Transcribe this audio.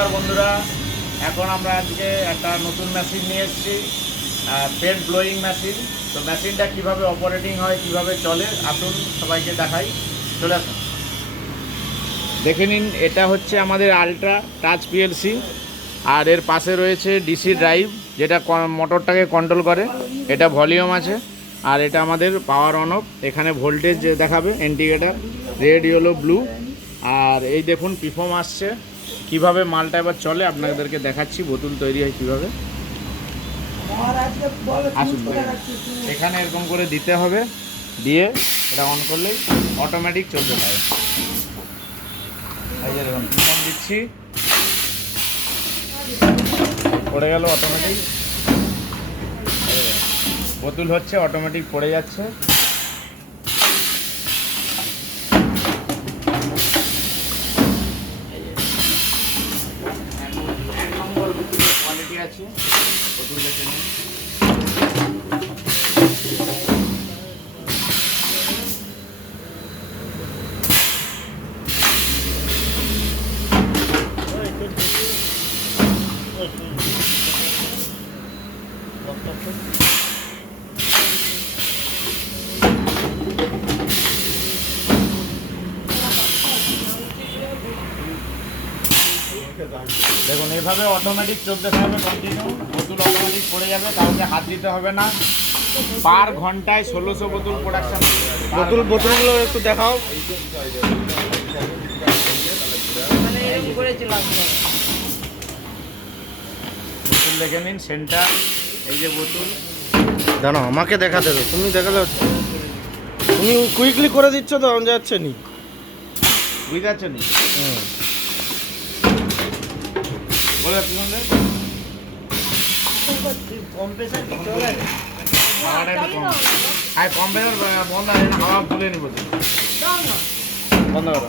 নমস্কার বন্ধুরা, এখন আমরা আজকে একটা নতুন মেশিন নিয়ে এসেছি, পেন্ট ব্লোয়িং মেশিন। তো মেশিনটা কিভাবে অপারেটিং হয়, কিভাবে চলে, আসুন সবাইকে দেখাই। চলে আসুন, দেখে নিন। এটা হচ্ছে আমাদের আলট্রা টাচ পিএলসি, আর এর পাশে রয়েছে ডিসি ড্রাইভ, যেটা মোটরটাকে কন্ট্রোল করে। এটা ভলিউম আছে, আর এটা আমাদের পাওয়ার অন অফ। এখানে ভোল্টেজ দেখাবে, ইন্ডিকেটার রেড, ইয়েলো, ব্লু। আর এই দেখুন পিফর্ম আসছে। কিভাবে মালটা এবার চলে আপনাদেরকে দেখাচ্ছি, বোতল তৈরি হয় কীভাবে। আসুন, এখানে এরকম করে দিতে হবে, দিয়ে এটা অন করলেই অটোমেটিক চলতে থাকে। এই যে দেখুন পিফর্ম দিচ্ছি, পড়ে গেল অটোমেটিক। বোতল হচ্ছে, অটোমেটিক পড়ে যাচ্ছে। এক নম্বর কোয়ালিটি আছে বোতল, দেখে নিন। দেখুন এভাবে অটোমেটিক চলতে থাকবে কন্টিনিউ। বোতল অটোমেটিক পড়ে যাবে, কাউকে হাত দিতে হবে না। পার ঘন্টায় 1600 বোতল প্রোডাকশন। বোতলগুলো একটু দেখাও। বোতল দেখে নিন, সেন্টার। এই যে বোতল, জানো আমাকে দেখা দেবে, তুমি দেখালে তুমি কুইকলি করে দিচ্ছ তো, আমি যাচ্ছে নি। বুঝতে পারছেন? বলে কি বলবে? কম্প্রেসার বন্ধ আছে না, হাওয়া তুলে নিব। বন্ধ করো।